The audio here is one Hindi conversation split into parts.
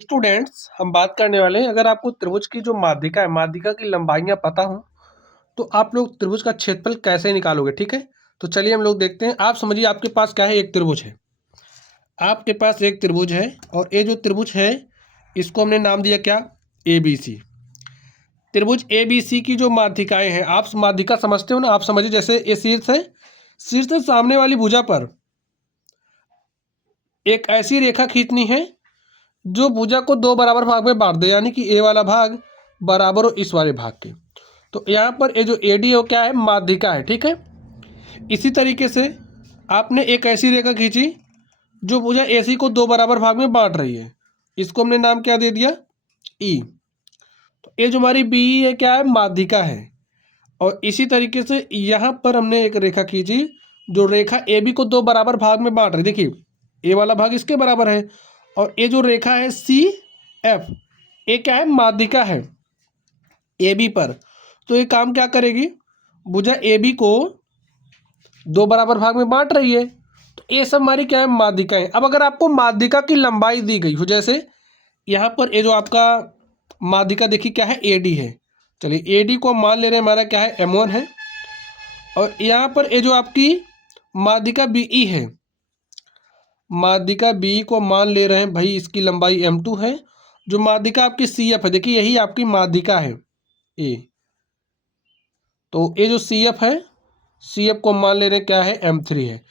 स्टूडेंट्स हम बात करने वाले हैं। अगर आपको त्रिभुज की जो माध्यिका है, माध्यिका की लंबाइयाँ पता हो तो आप लोग त्रिभुज का क्षेत्रफल कैसे निकालोगे। ठीक है, तो चलिए हम लोग देखते हैं। आप समझिए आपके पास क्या है, एक त्रिभुज है। आपके पास एक त्रिभुज है और ये जो त्रिभुज है इसको हमने नाम दिया क्या, ए बी सी। त्रिभुज ए बी सी की जो माध्यिकाएं हैं, आप माध्यिका समझते हो ना। आप समझिए जैसे ये शीर्ष है, शीर्ष से सामने वाली भुजा पर एक ऐसी रेखा खींचनी है जो भुजा को दो बराबर भाग में बांट दे, यानी कि ए वाला भाग बराबर हो इस वाले भाग के। तो यहाँ पर ये जो ए डी है क्या है, माध्यिका है। ठीक है, इसी तरीके से आपने एक ऐसी रेखा खींची जो भुजा ए सी को दो बराबर भाग में बांट रही है, इसको हमने नाम क्या दे दिया, ई। तो ये जो हमारी बी है क्या है, माध्यिका है। और इसी तरीके से यहाँ पर हमने एक रेखा खींची जो रेखा ए बी को दो बराबर भाग में बांट रही। देखिए ए वाला भाग इसके बराबर है और ये जो रेखा है सी एफ, ये क्या है, माध्यिका है ए बी पर। तो ये काम क्या करेगी, भुजा ए बी को दो बराबर भाग में बांट रही है। तो ये सब हमारी क्या है, माध्यिकाएं। अब अगर आपको माध्यिका की लंबाई दी गई हो, जैसे यहाँ पर ये जो आपका माध्यिका देखिए क्या है, ए डी है। चलिए ए डी को मान ले रहे हैं हमारा क्या है, M1 है। और यहाँ पर ये जो आपकी माध्यिका बी ई है, माध्यिका बी को मान ले रहे हैं भाई, इसकी लंबाई M2 है। जो माध्यिका आपकी सी एफ है, देखिए यही आपकी माध्यिका है ए। तो ये जो सी एफ है, सी एफ को मान ले रहे हैं क्या है, M3 है।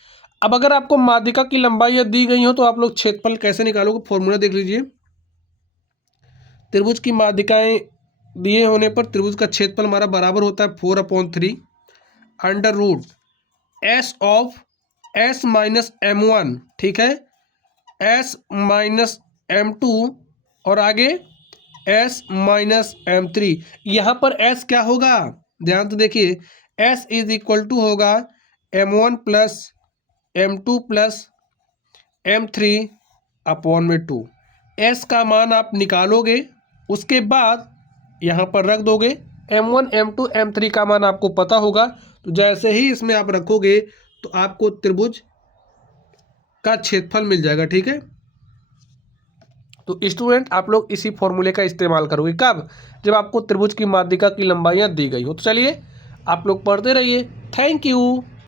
अब अगर आपको माध्यिका की लंबाई दी गई हो तो आप लोग क्षेत्रफल कैसे निकालोगे, फॉर्मूला देख लीजिए। त्रिभुज की माध्यिकाएं दिए होने पर त्रिभुज का क्षेत्रफल हमारा बराबर होता है 4/3 under root S of S minus M1। ठीक है, एस माइनस M2 और आगे एस माइनस M3। यहाँ पर एस क्या होगा, ध्यान तो देखिए, एस इज इक्वल टू होगा M1 plus M2 plus M3 upon में 2। एस का मान आप निकालोगे, उसके बाद यहाँ पर रख दोगे। M1 M2 M3 का मान आपको पता होगा, तो जैसे ही इसमें आप रखोगे तो आपको त्रिभुज का क्षेत्रफल मिल जाएगा। ठीक है, तो स्टूडेंट आप लोग इसी फॉर्मूले का इस्तेमाल करोगे कब, जब आपको त्रिभुज की माध्यिका की लंबाइयाँ दी गई हो। तो चलिए आप लोग पढ़ते रहिए। Thank you.